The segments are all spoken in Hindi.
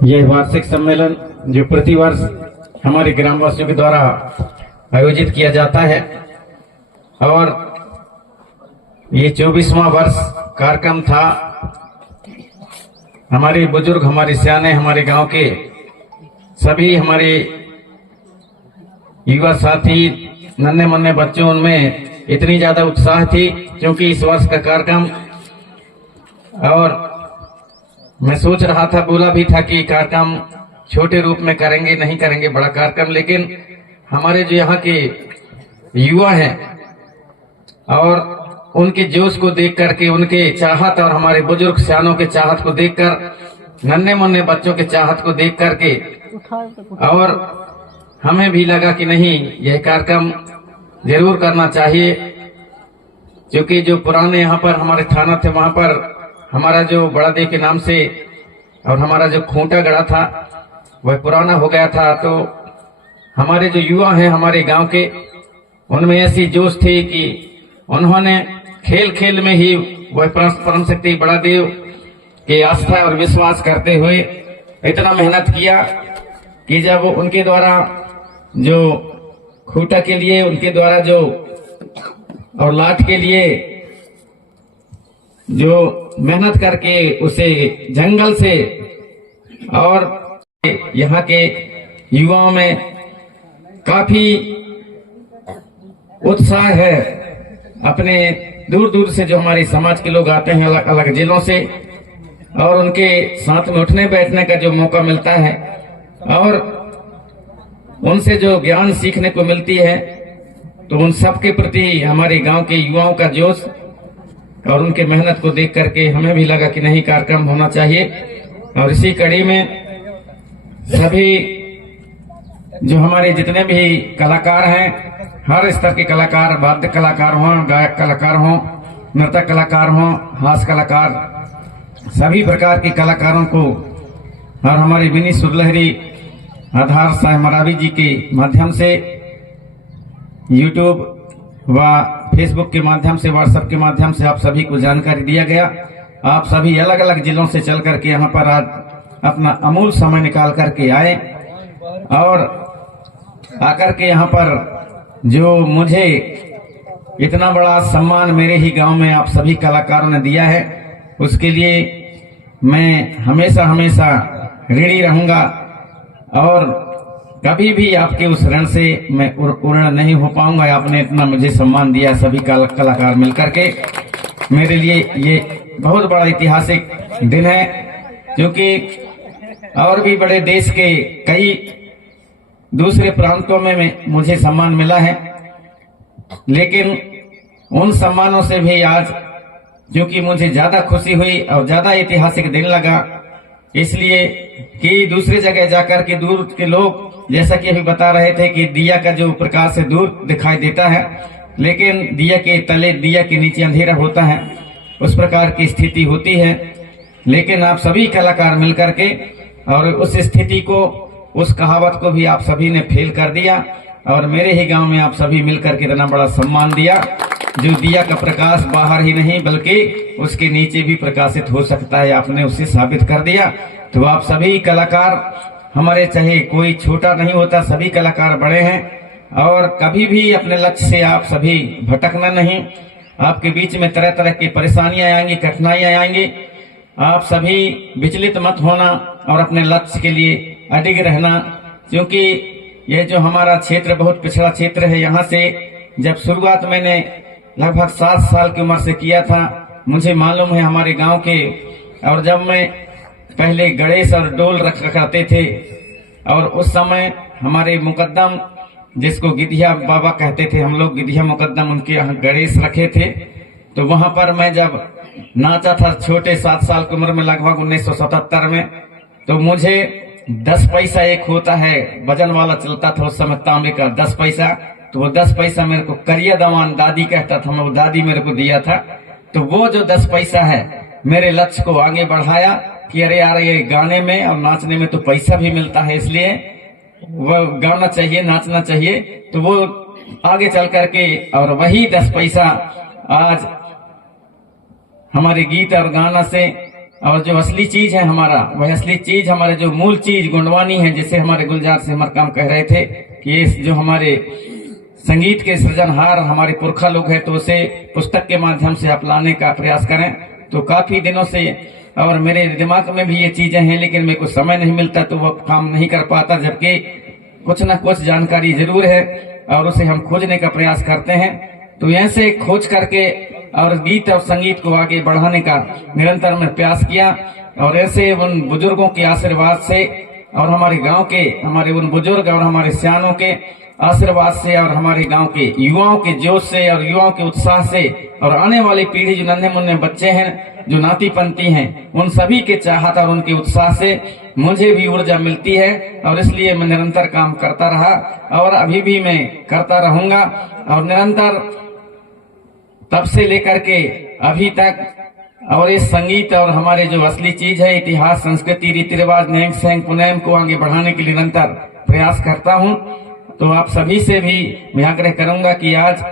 यह वार्षिक सम्मेलन जो प्रतिवर्ष हमारे ग्रामवासियों के द्वारा आयोजित किया जाता है और ये 24वां वर्ष कार्यक्रम था। हमारे बुजुर्ग, हमारे सियाने, हमारे गांव के सभी हमारे युवा साथी, नन्हे मुन्ने बच्चों, उनमें इतनी ज्यादा उत्साह थी क्योंकि इस वर्ष का कार्यक्रम, और मैं सोच रहा था, बोला भी था कि कार्यक्रम छोटे रूप में करेंगे, नहीं करेंगे बड़ा कार्यक्रम, लेकिन हमारे जो यहाँ के युवा हैं और उनके जोश को देख करके, उनके चाहत और हमारे बुजुर्ग सियानों के चाहत को देखकर, नन्हे मुन्ने बच्चों के चाहत को देख करके, और हमें भी लगा कि नहीं, यह कार्यक्रम जरूर करना चाहिए। क्योंकि जो पुराने यहाँ पर हमारे थाना थे, वहां पर हमारा जो बड़ा दे के नाम से और हमारा जो खूंटा गड़ा था वह पुराना हो गया था। तो हमारे जो युवा हैं हमारे गांव के, उनमें ऐसी जोश थी कि उन्होंने खेल खेल में ही वह परम शक्ति बड़ा देव के आस्था और विश्वास करते हुए इतना मेहनत किया कि जब उनके द्वारा जो खूंटा के लिए, उनके द्वारा जो और लाठ के लिए जो मेहनत करके उसे जंगल से, और यहाँ के युवाओं में काफी उत्साह है। अपने दूर दूर से जो हमारे समाज के लोग आते हैं, अलग अलग जिलों से, और उनके साथ में उठने बैठने का जो मौका मिलता है और उनसे जो ज्ञान सीखने को मिलती है, तो उन सब के प्रति हमारे गांव के युवाओं का जोश और उनके मेहनत को देख करके हमें भी लगा कि नहीं, कार्यक्रम होना चाहिए। और इसी कड़ी में सभी जो हमारे जितने भी कलाकार हैं, हर स्तर के कलाकार, वाद्य कलाकार हों, गायक कलाकार हों, नृत्य कलाकार हों, हास्य कलाकार, सभी प्रकार के कलाकारों को, और हमारे विनी सुरलहरी आधार साहब मरावी जी के माध्यम से, यूट्यूब व फेसबुक के माध्यम से, व्हाट्सएप के माध्यम से आप सभी को जानकारी दिया गया। आप सभी अलग अलग जिलों से चल करके यहाँ पर आज अपना अमूल्य समय निकाल करके आए, और आकर के यहाँ पर जो मुझे इतना बड़ा सम्मान मेरे ही गांव में आप सभी कलाकारों ने दिया है, उसके लिए मैं हमेशा हमेशा ऋणी रहूंगा, और कभी भी आपके उस ऋण से मैं उर्ण नहीं हो पाऊंगा। आपने इतना मुझे सम्मान दिया, सभी कलाकार मिलकर के, मेरे लिए ये बहुत बड़ा ऐतिहासिक दिन है। क्योंकि और भी बड़े देश के कई दूसरे प्रांतों में मुझे सम्मान मिला है, लेकिन उन सम्मानों से भी आज क्योंकि मुझे ज्यादा खुशी हुई और ज्यादा ऐतिहासिक दिन लगा, इसलिए कि दूसरी जगह जाकर के दूर के लोग, जैसा कि अभी बता रहे थे कि दिया का जो प्रकाश है दूर दिखाई देता है, लेकिन दिया के तले, दिया के नीचे अंधेरा होता है, उस प्रकार की स्थिति होती है। लेकिन आप सभी कलाकार मिलकर के और उस स्थिति को, उस कहावत को भी आप सभी ने फेल कर दिया, और मेरे ही गांव में आप सभी मिलकर के इतना बड़ा सम्मान दिया। जो दिया का प्रकाश बाहर ही नहीं बल्कि उसके नीचे भी प्रकाशित हो सकता है, आपने उसे साबित कर दिया। तो आप सभी कलाकार हमारे, चाहे कोई छोटा नहीं होता, सभी कलाकार बड़े हैं, और कभी भी अपने लक्ष्य से आप सभी भटकना नहीं। आपके बीच में तरह तरह की परेशानियां आएंगी, कठिनाइयां आएंगी, आप सभी विचलित मत होना और अपने लक्ष्य के लिए अडिग रहना। क्योंकि ये जो हमारा क्षेत्र बहुत पिछड़ा क्षेत्र है, यहाँ से जब शुरुआत मैंने लगभग 7 साल की उम्र से किया था, मुझे मालूम है हमारे गांव के, और जब मैं पहले गणेश और डोल रख करते थे, और उस समय हमारे मुकद्दम, जिसको गिधिया बाबा कहते थे हम लोग, गिधिया मुकद्दम, उनके यहाँ गणेश रखे थे। तो वहां पर मैं जब नाचा था छोटे 7 साल की उम्र में, लगभग 1977 में, तो मुझे 10 पैसा एक होता है वजन वाला चलता था उस समय, तांबे का 10 पैसा, तो वो 10 पैसा मेरे को करिया दवान दादी कहता था, वो दादी मेरे को दिया था। तो वो जो 10 पैसा है मेरे लक्ष्य को आगे बढ़ाया कि अरे यार, ये गाने में और नाचने में तो पैसा भी मिलता है, इसलिए वो गाना चाहिए, नाचना चाहिए। तो वो आगे चल करके, और वही 10 पैसा आज हमारे गीत और गाना से और जो असली चीज है हमारा, वह असली चीज हमारे जो मूल चीज गोंडवानी है, जिसे हमारे गुलजार से हमारे काम कह रहे थे कि ये जो हमारे संगीत के सृजनहार हमारे पुरखा लोग हैं, तो उसे पुस्तक के माध्यम से आप लाने का प्रयास करें। तो काफी दिनों से और मेरे दिमाग में भी ये चीजें हैं, लेकिन मेरे को समय नहीं मिलता तो वह काम नहीं कर पाता, जबकि कुछ न कुछ जानकारी जरूर है और उसे हम खोजने का प्रयास करते हैं। तो ऐसे खोज करके और गीत और संगीत को आगे बढ़ाने का निरंतर मैं प्रयास किया, और ऐसे उन बुजुर्गों के आशीर्वाद से और हमारे गांव के हमारे उन बुजुर्ग और हमारे सियानों के आशीर्वाद से और हमारे गांव के युवाओं के जोश से और युवाओं के उत्साह से और आने वाली पीढ़ी जो नन्हे मुन्ने बच्चे हैं, जो नाती पंथी हैं, उन सभी के चाहत और उनके उत्साह से मुझे भी ऊर्जा मिलती है, और इसलिए मैं निरंतर काम करता रहा और अभी भी मैं करता रहूंगा। और निरंतर तब से लेकर के अभी तक, और इस संगीत और हमारे जो असली चीज है इतिहास, संस्कृति, रीति रिवाज, नैंग सैंग पुनैम को आगे बढ़ाने के लिए निरंतर प्रयास करता हूं। तो आप सभी से भी मैं आग्रह करूंगा कि आज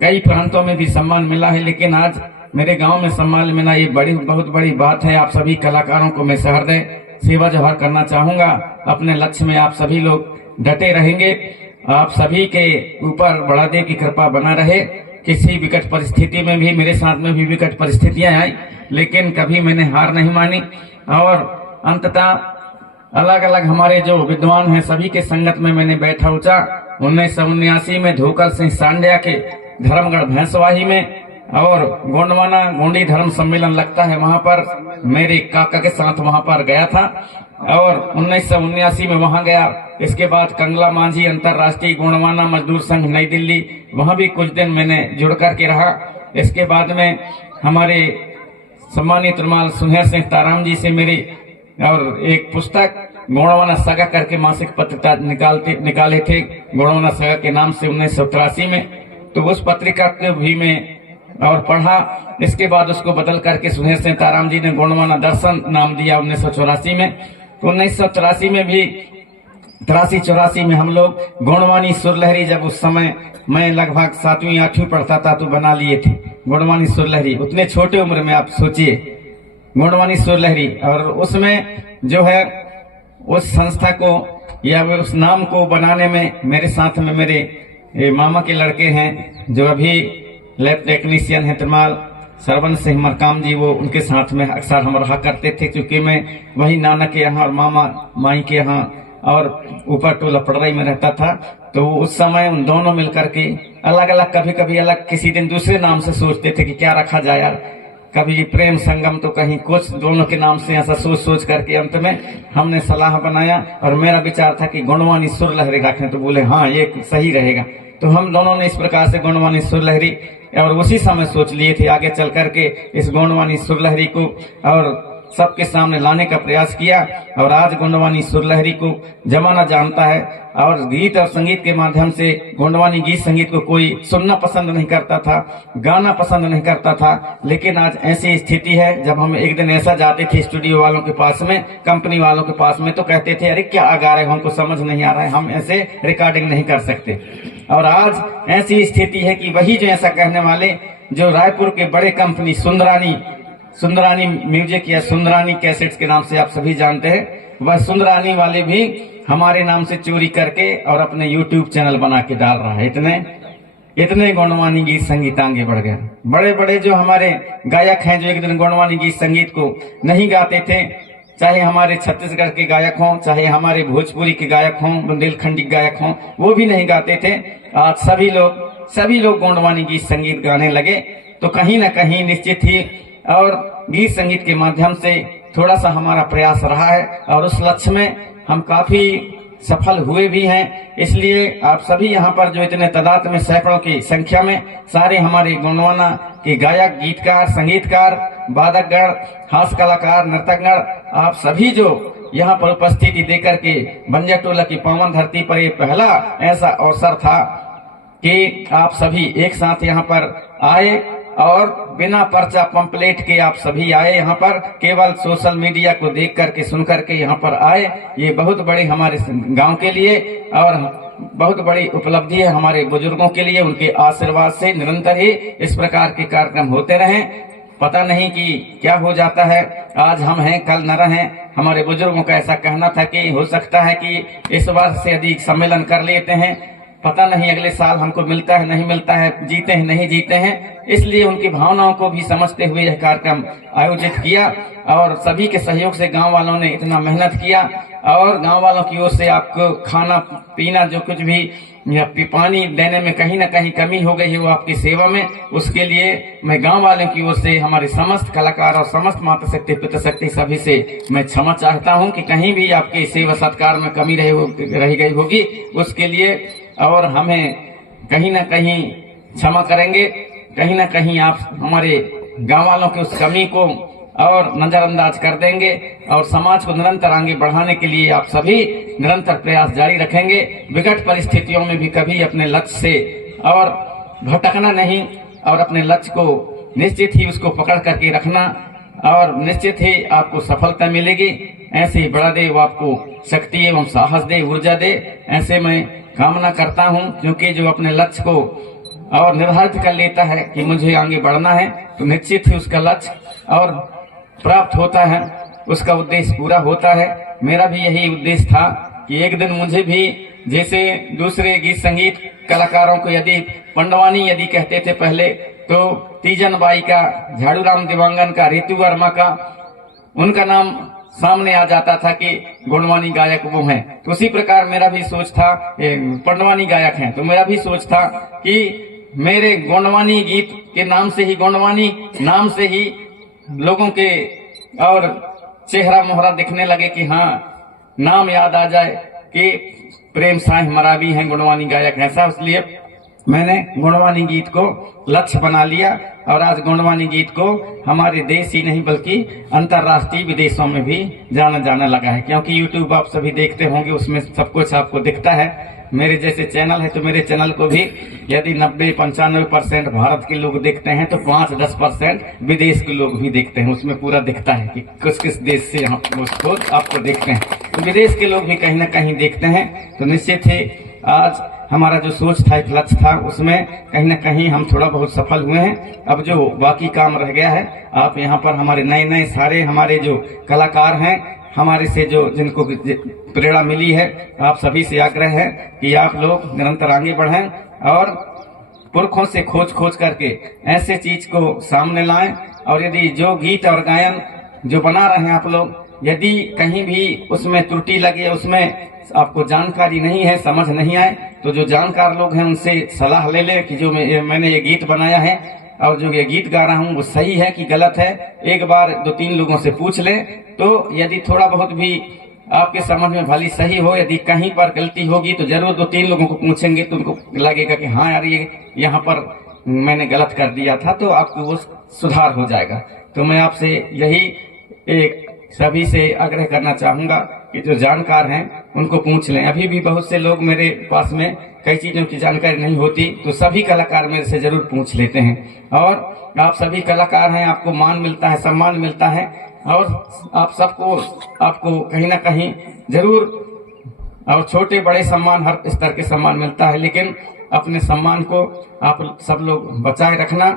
कई प्रांतों में भी सम्मान मिला है, लेकिन आज मेरे गांव में सम्मान मिला, ये बहुत बड़ी बात है। आप सभी कलाकारों को मैं सहृदय सेवा जोहार करना चाहूंगा। अपने लक्ष्य में आप सभी लोग डटे रहेंगे। आप सभी के ऊपर बड़ा देव की कृपा बना रहे। किसी विकट परिस्थिति में भी, मेरे साथ में भी विकट परिस्थितियां आई, लेकिन कभी मैंने हार नहीं मानी, और अंततः अलग अलग हमारे जो विद्वान हैं सभी के संगत में मैंने बैठा ऊंचा। 1979 में धोकर सिंह सांडिया के धर्मगढ़ भैंसवाही में और गोंडवाना गोंडी धर्म सम्मेलन लगता है, वहां पर मेरे काका के साथ वहां पर गया था, और 1979 में वहां गया। इसके बाद कंगला मांझी अंतर्राष्ट्रीय गोंडवाना मजदूर संघ नई दिल्ली, वहां भी कुछ दिन मैंने जुड़ करके रहा। इसके बाद में हमारे सम्मानित रुमाल सुहेर सिंह ताराम जी से मेरी और एक पुस्तक गोंडवाना सगा करके मासिक पत्रिका निकाले थे गोंडवाना सगा के नाम से 1983 में। तो उस पत्रिका को भी मैं और पढ़ा। इसके बाद उसको बदल करके सुहेर सिंह ताराम जी ने गोंडवाना दर्शन नाम दिया 1984 में। तो 1983 में भी 83-84 में हम लोग गोंडवानी सुरलहरी, जब उस समय मैं लगभग 7वीं 8वीं पढ़ता था, तो बना लिए थे गोंडवानी सुरलहरी। उतने छोटे उम्र में आप सोचिए गोंडवानी सुरलहरी, और उसमें जो है उस संस्था को या उस नाम को बनाने में मेरे साथ में मेरे मामा के लड़के हैं जो अभी लैब टेक्नीशियन है तिरमाल सरवन सिंह मरकाम जी, वो उनके साथ में अक्सर हम रहा करते थे, क्योंकि मैं वही नाना के यहाँ और मामा माई के यहाँ और ऊपर टोला पड़राई में रहता था। तो उस समय उन दोनों मिलकर के अलग अलग, कभी कभी अलग, किसी दिन दूसरे नाम से सोचते थे कि क्या रखा जाए यार, कभी प्रेम संगम, तो कहीं कुछ, दोनों के नाम से ऐसा सोच सोच करके अंत में हमने सलाह बनाया। और मेरा विचार था कि गोंडवानी सुरलहरी रखें, तो बोले हाँ ये सही रहेगा। तो हम दोनों ने इस प्रकार से गोंडवानी सुरलहरी, और उसी समय सोच लिए थे आगे चल करके इस गोंडवानी सुरलहरी को और सबके सामने लाने का प्रयास किया। और आज गोंडवानी सुरलहरी को जमाना जानता है, और गीत और संगीत के माध्यम से गोंडवानी गीत संगीत को कोई सुनना पसंद नहीं करता था, गाना पसंद नहीं करता था। लेकिन आज ऐसी स्थिति है, जब हम एक दिन ऐसा जाते थे स्टूडियो वालों के पास में, कंपनी वालों के पास में, तो कहते थे अरे क्या गा रहे हो, हमको समझ नहीं आ रहा है, हम ऐसे रिकॉर्डिंग नहीं कर सकते। और आज ऐसी स्थिति है कि वही जो ऐसा कहने वाले, जो रायपुर के बड़े कंपनी सुंदरानी म्यूजिक या सुंदरानी कैसेट्स के नाम से आप सभी जानते हैं, वह सुंदरानी वाले भी हमारे नाम से चोरी करके और अपने YouTube चैनल बना के डाल रहा है। इतने गोंडवानी गीत संगीत आगे बढ़ गए। बड़े बड़े जो हमारे गायक हैं, जो एक दिन गोंडवानी गीत संगीत को नहीं गाते थे, चाहे हमारे छत्तीसगढ़ के गायक हों, चाहे हमारे भोजपुरी के गायक हों, बुंदेलखंडी गायक हों, वो भी नहीं गाते थे। आज सभी लोग गोंडवानी गीत संगीत गाने लगे। तो कहीं न कहीं निश्चित ही और गीत संगीत के माध्यम से थोड़ा सा हमारा प्रयास रहा है, और उस लक्ष्य में हम काफी सफल हुए भी हैं। इसलिए आप सभी यहाँ पर जो इतने तादाद में, सैकड़ों की संख्या में सारे हमारे गोंडवाना के गायक, गीतकार, संगीतकार, वादकगण, हास्य कलाकार, नर्तकगण, आप सभी जो यहाँ पर उपस्थिति देकर के बंजर टोला की पावन धरती पर ये पहला ऐसा अवसर था कि आप सभी एक साथ यहाँ पर आए, और बिना पर्चा पंपलेट के आप सभी आए यहाँ पर, केवल सोशल मीडिया को देख करके सुन करके यहाँ पर आए। ये बहुत बड़ी हमारे गांव के लिए और बहुत बड़ी उपलब्धि है हमारे बुजुर्गों के लिए। उनके आशीर्वाद से निरंतर ही इस प्रकार के कार्यक्रम होते रहें। पता नहीं कि क्या हो जाता है, आज हम हैं कल न रहें। हमारे बुजुर्गों का ऐसा कहना था कि हो सकता है कि इस वर्ष से अधिक सम्मेलन कर लेते हैं, पता नहीं अगले साल हमको मिलता है नहीं मिलता है, जीते हैं नहीं जीते हैं। इसलिए उनकी भावनाओं को भी समझते हुए यह कार्यक्रम आयोजित किया और सभी के सहयोग से गांव वालों ने इतना मेहनत किया और गांव वालों की ओर से आपको खाना पीना जो कुछ भी या पानी देने में कहीं न कहीं कमी हो गई है वो आपकी सेवा में, उसके लिए मैं गांव वालों की ओर से हमारे समस्त कलाकार और समस्त माता शक्ति पितृ शक्ति सभी से मैं क्षमा चाहता हूं कि कहीं भी आपके सेवा सत्कार में कमी रह गई होगी, उसके लिए और हमें कहीं न कहीं क्षमा करेंगे। कहीं न कहीं आप हमारे गांव वालों की उस कमी को और नजरअंदाज कर देंगे और समाज को निरंतर आगे बढ़ाने के लिए आप सभी निरंतर प्रयास जारी रखेंगे। विकट परिस्थितियों में भी कभी अपने लक्ष्य से और भटकना नहीं और अपने लक्ष्य को निश्चित ही उसको पकड़ करके रखना और निश्चित ही आपको सफलता मिलेगी। ऐसे ही बड़ा दे वो आपको शक्ति एवं साहस दे, ऊर्जा दे, ऐसे मैं कामना करता हूं। क्योंकि जो अपने लक्ष्य को और निर्धारित कर लेता है कि मुझे आगे बढ़ना है तो निश्चित ही उसका लक्ष्य और प्राप्त होता है, उसका उद्देश्य पूरा होता है। मेरा भी यही उद्देश्य था कि एक दिन मुझे भी जैसे दूसरे गीत संगीत कलाकारों को यदि पंडवानी यदि कहते थे पहले, तो तीजन बाई का, झाड़ू राम दिवांगन का, रितु वर्मा का, उनका नाम सामने आ जाता था कि गुणवानी गायक वो हैं। तो उसी प्रकार मेरा भी सोच था, पंडवानी गायक हैं, तो मेरा भी सोच था कि मेरे गुणवानी गीत के नाम से ही, गुणवानी नाम से ही लोगों के और चेहरा मोहरा दिखने लगे कि हाँ नाम याद आ जाए कि प्रेम साईं मरावी हैं गुणवानी गायक। ऐसा इसलिए मैंने गुणवानी गीत को लक्ष्य बना लिया और आज गुणवानी गीत को हमारे देश ही नहीं बल्कि अंतर्राष्ट्रीय विदेशों में भी जाना लगा है। क्योंकि यूट्यूब आप सभी देखते होंगे, उसमें सब कुछ आपको दिखता है। मेरे जैसे चैनल है तो मेरे चैनल को भी यदि 90-95% भारत के लोग देखते हैं तो 5-10% विदेश के लोग भी देखते हैं। उसमें पूरा दिखता है कि किस देश से उसको आपको देखते हैं, तो विदेश के लोग भी कहीं ना कहीं देखते हैं। तो निश्चित ही आज हमारा जो सोच था, एक लक्ष्य था, उसमें कहीं ना कहीं हम थोड़ा बहुत सफल हुए हैं। अब जो बाकी काम रह गया है, आप यहाँ पर हमारे नए सारे हमारे जो कलाकार हैं, हमारे से जो जिनको प्रेरणा मिली है, आप सभी से आग्रह है कि आप लोग निरंतर आगे बढ़ें और पुरखों से खोज करके ऐसे चीज को सामने लाएं। और यदि जो गीत और गायन जो बना रहे हैं आप लोग, यदि कहीं भी उसमें त्रुटि लगे, उसमें आपको जानकारी नहीं है, समझ नहीं आए, तो जो जानकार लोग हैं उनसे सलाह ले लें कि जो मैंने ये गीत बनाया है और जो ये गीत गा रहा हूँ वो सही है कि गलत है। एक बार 2-3 लोगों से पूछ लें, तो यदि थोड़ा बहुत भी आपके समझ में भली सही हो, यदि कहीं पर गलती होगी तो जरूर 2-3 लोगों को पूछेंगे तो उनको लगेगा कि हाँ यार ये यहाँ पर मैंने गलत कर दिया था, तो आपको वो सुधार हो जाएगा। तो मैं आपसे यही एक सभी से आग्रह करना चाहूंगा कि जो जानकार हैं उनको पूछ लें। अभी भी बहुत से लोग मेरे पास में कई चीजों की जानकारी नहीं होती, तो सभी कलाकार मेरे से जरूर पूछ लेते हैं। और आप सभी कलाकार हैं, आपको मान मिलता है, सम्मान मिलता है और आप सबको आपको कहीं ना कहीं जरूर और छोटे बड़े सम्मान, हर स्तर के सम्मान मिलता है, लेकिन अपने सम्मान को आप सब लोग बचाए रखना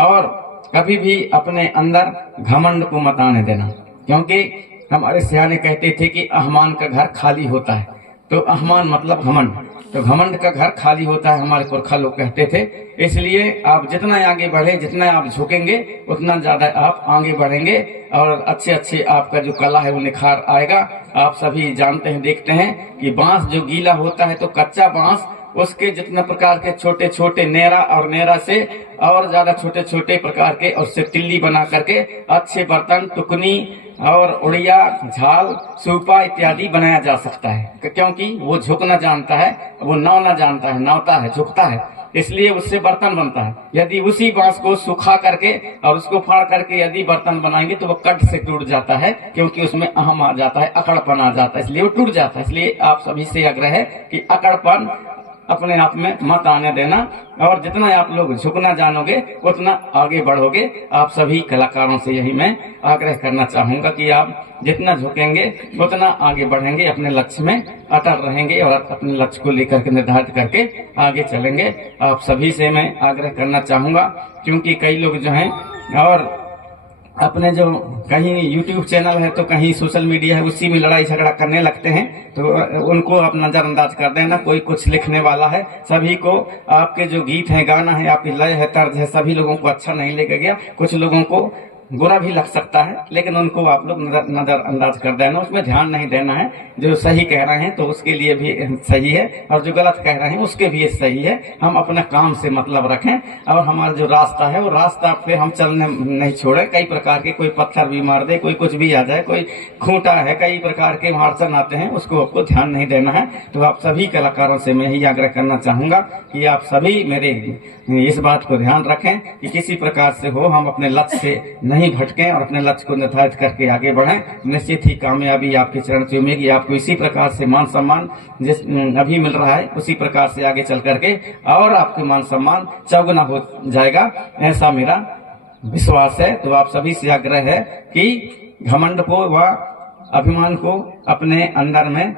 और कभी भी अपने अंदर घमंड को मत आने देना। क्योंकि हमारे सियाने कहते थे कि अहमान का घर खाली होता है, तो अहमान मतलब घमंड, तो घमंड का घर खाली होता है, हमारे पुरखा लोग कहते थे। इसलिए आप जितना आगे बढ़े, जितना आप झुकेंगे, उतना ज्यादा आप आगे बढ़ेंगे और अच्छे आपका जो कला है वो निखार आएगा। आप सभी जानते हैं, देखते हैं कि बांस जो गीला होता है तो कच्चा बांस उसके जितने प्रकार के छोटे छोटे नेरा और नेरा से और ज्यादा छोटे छोटे प्रकार के उससे तिल्ली बना करके अच्छे बर्तन, टुकनी और उड़िया, झाल, सूपा इत्यादि बनाया जा सकता है। क्योंकि वो झुकना जानता है, वो नावना जानता है, नावता है, झुकता है, इसलिए उससे बर्तन बनता है। यदि उसी बांस को सुखा करके और उसको फाड़ करके यदि बर्तन बनाएंगे तो वो कट से टूट जाता है, क्योंकि उसमें अहम आ जाता है, अकड़पन आ जाता है, इसलिए वो टूट जाता है। इसलिए आप सभी से आग्रह है कि अकड़पन अपने आप में मत आने देना और जितना आप लोग झुकना जानोगे उतना आगे बढ़ोगे। आप सभी कलाकारों से यही मैं आग्रह करना चाहूंगा कि आप जितना झुकेंगे उतना आगे बढ़ेंगे, अपने लक्ष्य में अटल रहेंगे और अपने लक्ष्य को लेकर के निर्धारित करके आगे चलेंगे। आप सभी से मैं आग्रह करना चाहूंगा, क्योंकि कई लोग जो हैं और अपने जो कहीं YouTube चैनल है तो कहीं सोशल मीडिया है, उसी में लड़ाई झगड़ा करने लगते हैं, तो उनको आप नजरअंदाज कर देना। कोई कुछ लिखने वाला है, सभी को आपके जो गीत है, गाना है, आपकी लय है, तर्ज है, सभी लोगों को अच्छा नहीं लगे गया। कुछ लोगों को बुरा भी लग सकता है, लेकिन उनको आप लोग नजरअंदाज कर देना, उसमें ध्यान नहीं देना है। जो सही कह रहे हैं तो उसके लिए भी सही है, और जो गलत कह रहे हैं उसके भी सही है। हम अपने काम से मतलब रखें, और हमारा जो रास्ता है वो रास्ता पे हम चलने नहीं छोड़े। कई प्रकार के, कोई पत्थर भी मार दे, कोई कुछ भी आ जाए, कोई खूंटा है, कई प्रकार के अड़चन आते हैं, उसको आपको ध्यान नहीं देना है। तो आप सभी कलाकारों से मैं यही आग्रह करना चाहूंगा कि आप सभी मेरे इस बात को ध्यान रखें कि किसी प्रकार से हो हम अपने लक्ष्य से नहीं भटकें और अपने लक्ष्य को निर्धारित करके आगे बढ़ें। निश्चित ही कामयाबी आपके चरण चूमेगी। आपको इसी प्रकार से मान सम्मान जिस अभी मिल रहा है, उसी प्रकार से आगे चल करके और आपके मान सम्मान चौगुना हो जाएगा, ऐसा मेरा विश्वास है। तो आप सभी से आग्रह है कि घमंड को व अभिमान को अपने अंदर में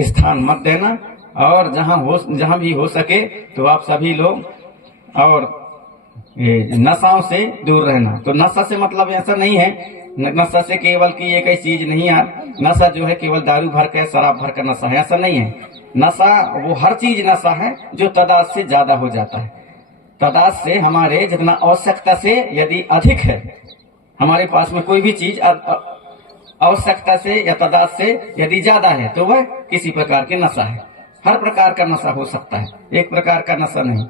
स्थान मत देना, और जहां भी हो सके तो आप सभी लोग और नशाओं से दूर रहना। तो नशा से मतलब ऐसा नहीं है, नशा से केवल कि एक ही चीज नहीं है। नशा जो है केवल दारू भर के, शराब भर का नशा है, ऐसा नहीं है। नशा वो हर चीज नशा है जो तादाद से ज्यादा हो जाता है। तादाद से हमारे जितना आवश्यकता से यदि अधिक है, हमारे पास में कोई भी चीज आवश्यकता से या तादाद से यदि ज्यादा है तो वह किसी प्रकार के नशा है। हर प्रकार का नशा हो सकता है, एक प्रकार का नशा नहीं।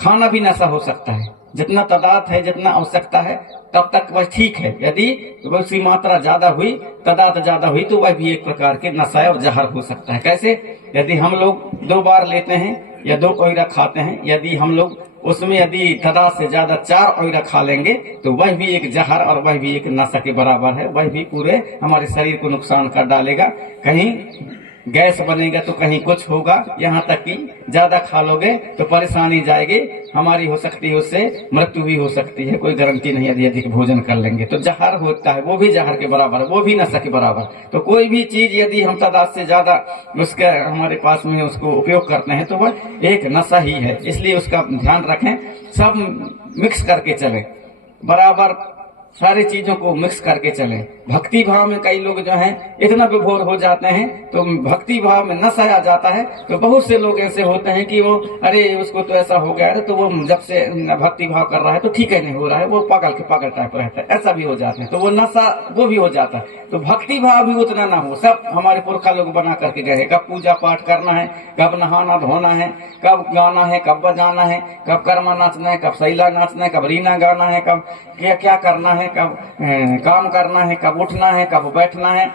खाना भी नशा हो सकता है, जितना तादाद है, जितना आवश्यकता है तब तक वह ठीक है। यदि उसकी मात्रा ज्यादा हुई, तादाद ज्यादा हुई, तो वह भी एक प्रकार के नशा और जहर हो सकता है। कैसे? यदि हम लोग 2 बार लेते हैं या 2 ओइरा खाते हैं, यदि हम लोग उसमें यदि तादाद से ज्यादा 4 ओइरा खा लेंगे तो वह भी एक जहर और वह भी एक नशा के बराबर है। वह भी पूरे हमारे शरीर को नुकसान कर डालेगा। कहीं गैस बनेगा तो कहीं कुछ होगा, यहाँ तक कि ज्यादा खा लोगे तो परेशानी जाएगी, हमारी हो सकती है, उससे मृत्यु भी हो सकती है, कोई गारंटी नहीं। यदि अधिक भोजन कर लेंगे तो जहर होता है, वो भी जहर के बराबर, वो भी नशा के बराबर। तो कोई भी चीज यदि हम तादाद से ज्यादा उसके हमारे पास में उसको उपयोग करते हैं तो वह एक नशा ही है। इसलिए उसका ध्यान रखें, सब मिक्स करके चले, बराबर सारी चीजों को मिक्स करके चलें। भक्ति भाव में कई लोग जो हैं इतना विभोर हो जाते हैं, तो भक्ति भाव में नशा आ जाता है। तो बहुत से लोग ऐसे होते हैं कि वो अरे उसको तो ऐसा हो गया है, तो वो जब से भक्ति भाव कर रहा है तो ठीक है नहीं हो रहा है, वो पागल के पागल टाइप रहता है, ऐसा भी हो जाते हैं। तो वो नशा वो भी हो जाता है। तो भक्ति भाव भी उतना ना हो। सब हमारे पुरखा लोग बना करके गए, कब पूजा पाठ करना है, कब नहाना धोना है, कब गाना है, कब बजाना है, कब कर्मा नाचना है, कब सैला नाचना है, कब रीना गाना है, कब क्या क्या करना है, कब काम करना है, कब उठना है, कब बैठना है,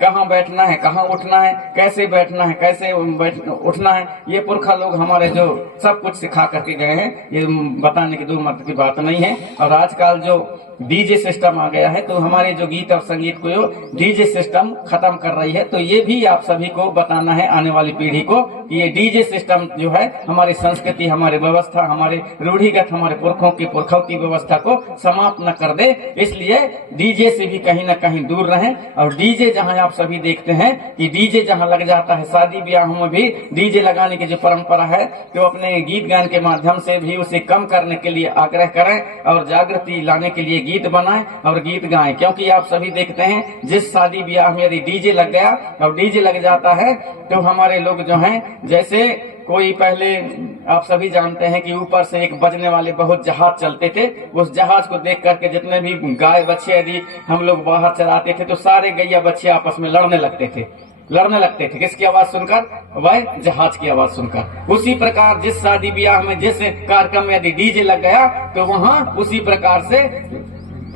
कहाँ बैठना है, कहाँ उठना है, कैसे बैठना है, कैसे उठना है। ये पुरखा लोग हमारे जो सब कुछ सिखा करके गए हैं, ये बताने की 2 मत की बात नहीं है। और आजकल जो डीजे सिस्टम आ गया है, तो हमारे जो गीत और संगीत को डीजे सिस्टम खत्म कर रही है। तो ये भी आप सभी को बताना है, आने वाली पीढ़ी को, कि ये डीजे सिस्टम जो है हमारी संस्कृति, हमारी व्यवस्था, हमारे रूढ़िगत, हमारे पुरखों की व्यवस्था को समाप्त न कर दे। इसलिए डीजे से भी कहीं न कहीं दूर रहें। और डीजे जहां आप सभी देखते हैं कि डीजे जहां लग जाता है, शादी ब्याहों में भी डीजे लगाने की जो परंपरा है, तो अपने गीत गान के माध्यम से भी उसे कम करने के लिए आग्रह करें और जागृति लाने के लिए गीत बनाएं और गीत गाएं। क्योंकि आप सभी देखते हैं जिस शादी ब्याह में यदि डीजे लग गया और डीजे लग जाता है, तो हमारे लोग जो हैं, जैसे कोई पहले आप सभी जानते हैं कि ऊपर से एक बजने वाले बहुत जहाज चलते थे, उस जहाज को देख करके जितने भी गाय बच्चे यदि हम लोग बाहर चलाते थे तो सारे गैया बच्चे आपस में लड़ने लगते थे। किसकी आवाज सुनकर? वह जहाज की आवाज सुनकर। उसी प्रकार जिस शादी ब्याह में, जिस कार्यक्रम में यदि डीजे लग गया तो वहाँ उसी प्रकार से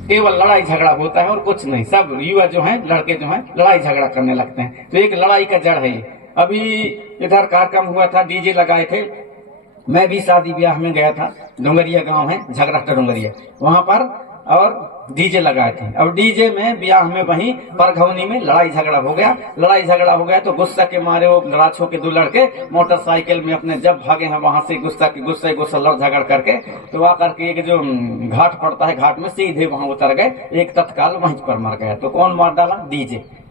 केवल लड़ाई झगड़ा होता है और कुछ नहीं। सब युवा जो हैं, लड़के जो हैं, लड़ाई झगड़ा करने लगते हैं। तो एक लड़ाई का जड़ है ये। अभी इधर कार्यक्रम हुआ था, डीजे लगाए थे, मैं भी शादी ब्याह में गया था। डोंगरिया गांव है, झगराटा डोंगरिया, वहां पर और डीजे लगाए थे। और डीजे में ब्याह में वहीं परघौनी में लड़ाई झगड़ा हो गया। तो गुस्सा के मारे वो राछों के 2 लड़के मोटरसाइकिल में अपने जब भागे हैं वहां से गुस्सा लड़ झगड़ करके, तो आकर के एक जो घाट पड़ता है, घाट में सीधे वहां उतर गए। एक तत्काल वहीं पर मर गया। तो कौन मार डाला?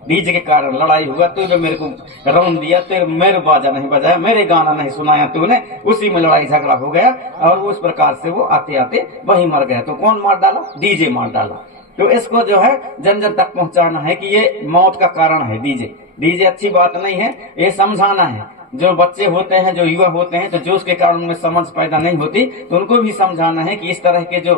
डीजे के कारण लड़ाई हुआ। तूने मेरे को रौन दिया, तेरे मेरे बाजा नहीं बजाया, मेरे गाना नहीं सुनाया तूने, उसी में लड़ाई झगड़ा हो गया और उस प्रकार से वो आते आते वही मर गया। तो कौन मार डाला? डीजे मार डाला। तो इसको जो है जन जन तक पहुंचाना है कि ये मौत का कारण है डीजे। डीजे अच्छी बात नहीं है, ये समझाना है। जो बच्चे होते हैं, जो युवा होते हैं, तो जो उसके कारण उनमें समझ पैदा नहीं होती, तो उनको भी समझाना है कि इस तरह के जो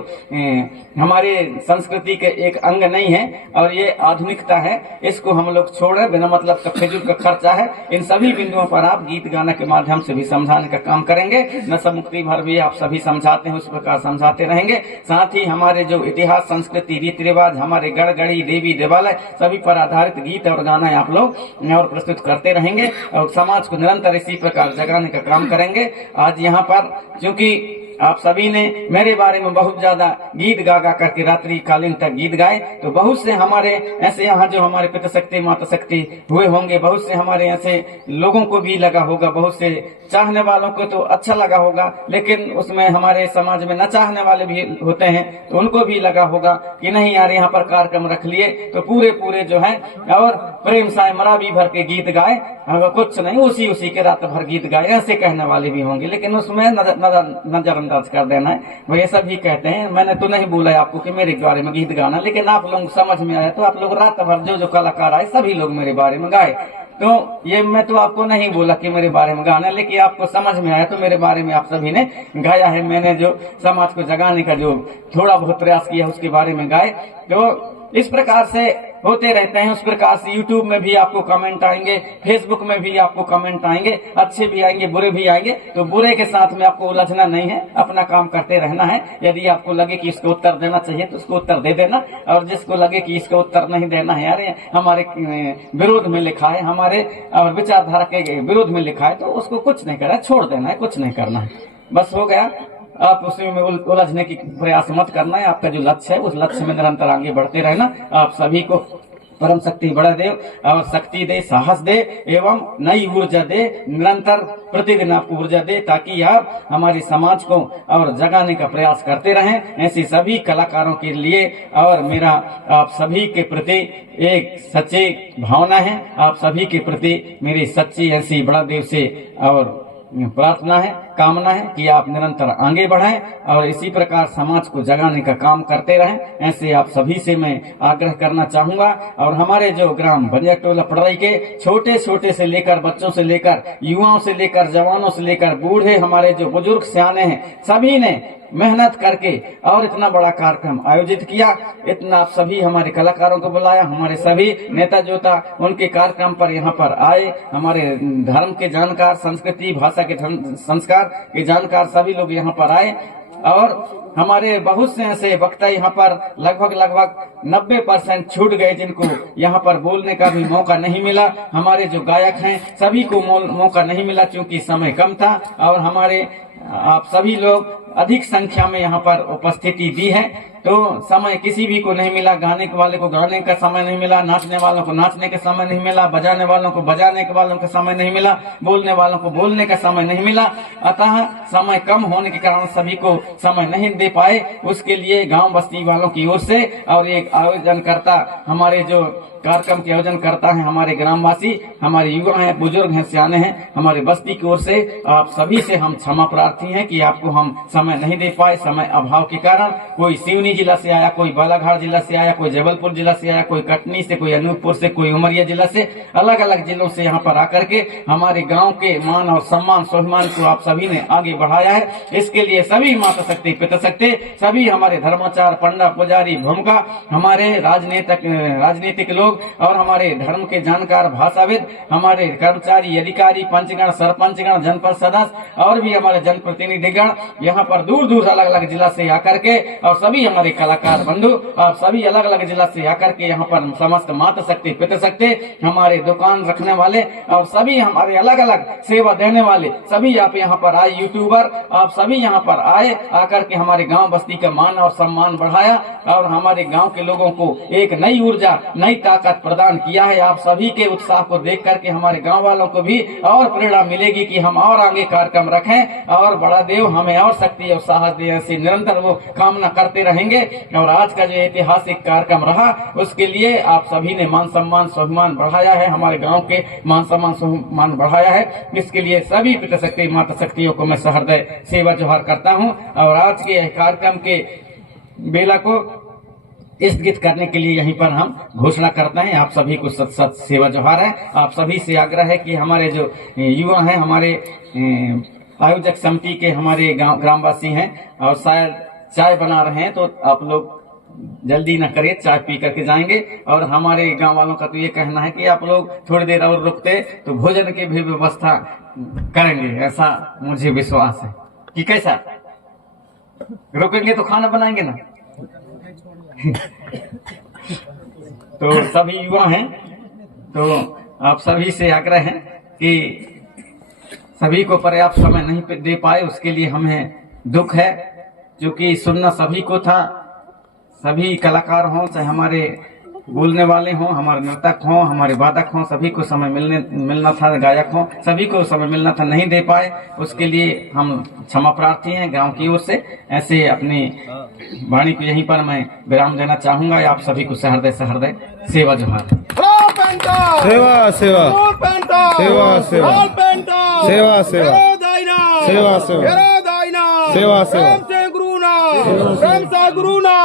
हमारे संस्कृति के एक अंग नहीं है और ये आधुनिकता है, इसको हम लोग छोड़े, बिना मतलब का फिजूल का खर्चा है। इन सभी बिंदुओं पर आप गीत गाने के माध्यम से भी समझाने का काम करेंगे। नशा मुक्ति भर भी आप सभी समझाते हैं, उस प्रकार समझाते रहेंगे। साथ ही हमारे जो इतिहास, संस्कृति, रीति रिवाज, हमारे गढ़गढ़ी, देवी देवालय, सभी पर आधारित गीत और गाना आप लोग और प्रस्तुत करते रहेंगे और समाज को निरंतर इसी प्रकार जगाने का काम करेंगे। आज यहाँ पर क्योंकि आप सभी ने मेरे बारे में बहुत ज्यादा गीत गा गा करके रात्रि कालीन तक गीत गाए, तो बहुत से हमारे ऐसे यहाँ जो हमारे पिता शक्ति माता शक्ति हुए होंगे, बहुत से हमारे ऐसे लोगों को भी लगा होगा, बहुत से चाहने वालों को तो अच्छा लगा होगा, लेकिन उसमें हमारे समाज में न चाहने वाले भी होते हैं, तो उनको भी लगा होगा कि नहीं यार यहाँ पर कार्यक्रम रख लिए तो पूरे जो है और प्रेम साय मरा भी भर के गीत गाए, कुछ नहीं उसी के रात भर गीत गाए, ऐसे कहने वाले भी होंगे। लेकिन उसमें नजरअंदाज कर देना है। वो ये सब ही कहते हैं, मैंने तो नहीं बोला है आपको कि मेरे बारे में गीत गाना, लेकिन आप लोग समझ में आया तो आप लोग रात भर जो कलाकार आए सभी लोग मेरे बारे में गाए। तो ये मैं तो आपको नहीं बोला कि मेरे बारे में गाना, लेकिन आपको समझ में आया तो मेरे बारे में आप सभी ने गाया है। मैंने जो समाज को जगाने का जो थोड़ा बहुत प्रयास किया उसके बारे में गाए। तो इस प्रकार से होते रहते हैं। उस प्रकार से यूट्यूब में भी आपको कमेंट आएंगे, फेसबुक में भी आपको कमेंट आएंगे, अच्छे भी आएंगे, बुरे भी आएंगे। तो बुरे के साथ में आपको उलझना नहीं है, अपना काम करते रहना है। यदि आपको लगे कि इसको उत्तर देना चाहिए तो उसको उत्तर दे देना, और जिसको लगे कि इसको उत्तर नहीं देना है, यार हमारे विरोध में लिखा है, हमारे विचारधारा के विरोध में लिखा है, तो उसको कुछ नहीं करना, छोड़ देना है, कुछ नहीं करना है, बस हो गया। आप उसमें उलझने की प्रयास मत करना है। आपका जो लक्ष्य है उस लक्ष्य में निरंतर आगे बढ़ते रहना। आप सभी को परम शक्ति बड़ा दे और शक्ति दे, साहस दे एवं नई ऊर्जा दे, निरंतर प्रतिदिन आपको ऊर्जा दे, ताकि आप हमारे समाज को और जगाने का प्रयास करते रहें। ऐसे सभी कलाकारों के लिए और मेरा आप सभी के प्रति एक सच्ची भावना है, आप सभी के प्रति मेरी सच्ची ऐसी बड़ा देव से और प्रार्थना है, कामना है कि आप निरंतर आगे बढ़ें और इसी प्रकार समाज को जगाने का काम करते रहें। ऐसे आप सभी से मैं आग्रह करना चाहूंगा। और हमारे जो ग्राम बनियाटोला पड़राई के छोटे छोटे से लेकर बच्चों से लेकर युवाओं से लेकर जवानों से लेकर बूढ़े, हमारे जो बुजुर्ग सियाने हैं, सभी ने मेहनत करके और इतना बड़ा कार्यक्रम आयोजित किया। इतना आप सभी हमारे कलाकारों को बुलाया, हमारे सभी नेता जो था उनके कार्यक्रम पर यहाँ पर आए, हमारे धर्म के जानकार, संस्कृति भाषा के संस्कार के जानकार सभी लोग यहाँ पर आए। और हमारे बहुत से ऐसे वक्ता यहाँ पर लगभग 90% छूट गए, जिनको यहाँ पर बोलने का भी मौका नहीं मिला। हमारे जो गायक हैं सभी को मौका नहीं मिला क्योंकि समय कम था। और हमारे आप सभी लोग अधिक संख्या में यहाँ पर उपस्थिति दी है, तो समय किसी भी को नहीं मिला। गाने वाले को गाने का समय नहीं मिला, नाचने वालों को नाचने का समय नहीं मिला, बजाने वालों को बजाने के वालों का समय नहीं मिला, बोलने वालों को बोलने का समय नहीं मिला। अतः समय कम होने के कारण सभी को समय नहीं दे पाए। उसके लिए गांव बस्ती वालों की ओर से और एक आयोजनकर्ता, हमारे जो कार्यक्रम के आयोजन करता है, हमारे ग्रामवासी, हमारे युवा हैं, बुजुर्ग हैं, सियाने हैं, हमारे बस्ती की ओर से आप सभी से हम क्षमा प्रार्थी हैं कि आपको हम समय नहीं दे पाए, समय अभाव के कारण। कोई सिवनी जिला से आया, कोई बालाघाट जिला से आया, कोई जबलपुर जिला से आया, कोई कटनी से, कोई अनूपपुर से, कोई उमरिया जिला से, अलग अलग जिलों से यहाँ पर आकर के हमारे गाँव के मान और सम्मान स्वाभिमान को आप सभी ने आगे बढ़ाया है। इसके लिए सभी माता शक्ति, पिता शक्ति, सभी हमारे धर्माचार, पंडा, पुजारी, भूमिका, हमारे राजनीतिक लोग और हमारे धर्म के जानकार, भाषाविद, हमारे कर्मचारी, अधिकारी, पंचगण, सरपंचगण, जनपद सदस्य और भी हमारे जनप्रतिनिधिगण यहाँ पर दूर दूर अलग अलग जिला से आकर के, और सभी हमारे कलाकार बंधु आप सभी अलग अलग जिला से आकर के यहाँ पर समस्त माता शक्ति, पिता शक्ति, हमारे दुकान रखने वाले और सभी हमारे अलग अलग सेवा देने वाले सभी आप यहाँ पर आए, यूट्यूबर आप सभी यहाँ पर आए, आकर के हमारे गाँव बस्ती का मान और सम्मान बढ़ाया और हमारे गाँव के लोगों को एक नई ऊर्जा, नई ताकत प्रदान किया है। आप सभी के उत्साह को देख करके हमारे गांव वालों को भी और प्रेरणा मिलेगी कि हम और आगे कार्यक्रम रखें और बड़ा देव हमें और शक्ति और साहस दे। ऐसी निरंतर वो कामना करते रहेंगे। और आज का जो ऐतिहासिक कार्यक्रम रहा उसके लिए आप सभी ने मान सम्मान स्वाभिमान बढ़ाया है, हमारे गाँव के मान सम्मान स्वाभिमान बढ़ाया है। इसके लिए सभी पिता शक्ति माता शक्तियों को मैं सहृदय सेवा जोहार करता हूँ। और आज के कार्यक्रम के बेला को स्थगित करने के लिए यहीं पर हम घोषणा करते हैं। आप सभी को सत सत सेवा जोहार है। आप सभी से आग्रह है कि हमारे जो युवा हैं, हमारे आयोजक समिति के हमारे गांव ग्रामवासी हैं और शायद चाय बना रहे हैं, तो आप लोग जल्दी न करें, चाय पी करके जाएंगे। और हमारे गांव वालों का तो ये कहना है कि आप लोग थोड़ी देर और रुकते तो भोजन की भी व्यवस्था करेंगे, ऐसा मुझे विश्वास है। कि कैसा रुकेंगे तो खाना बनाएंगे ना। तो सभी युवा हैं, तो आप सभी से आग्रह है कि सभी को पर्याप्त समय नहीं दे पाए, उसके लिए हमें दुख है, क्योंकि सुनना सभी को था। सभी कलाकार हों, चाहे हमारे बोलने वाले हों, हमारे नर्तक हों, हमारे वादक हों, सभी को समय मिलना था, गायक हों, सभी को समय मिलना था, नहीं दे पाए। उसके लिए हम क्षमा प्रार्थी हैं गांव की ओर से। ऐसे अपनी वाणी को यहीं पर मैं विराम देना चाहूंगा। आप सभी को सहृदय सहृदय सेवा जोहार। सेवा सेवा सेवा सेवा सेवा सेवा सेवा सेवा गुरुना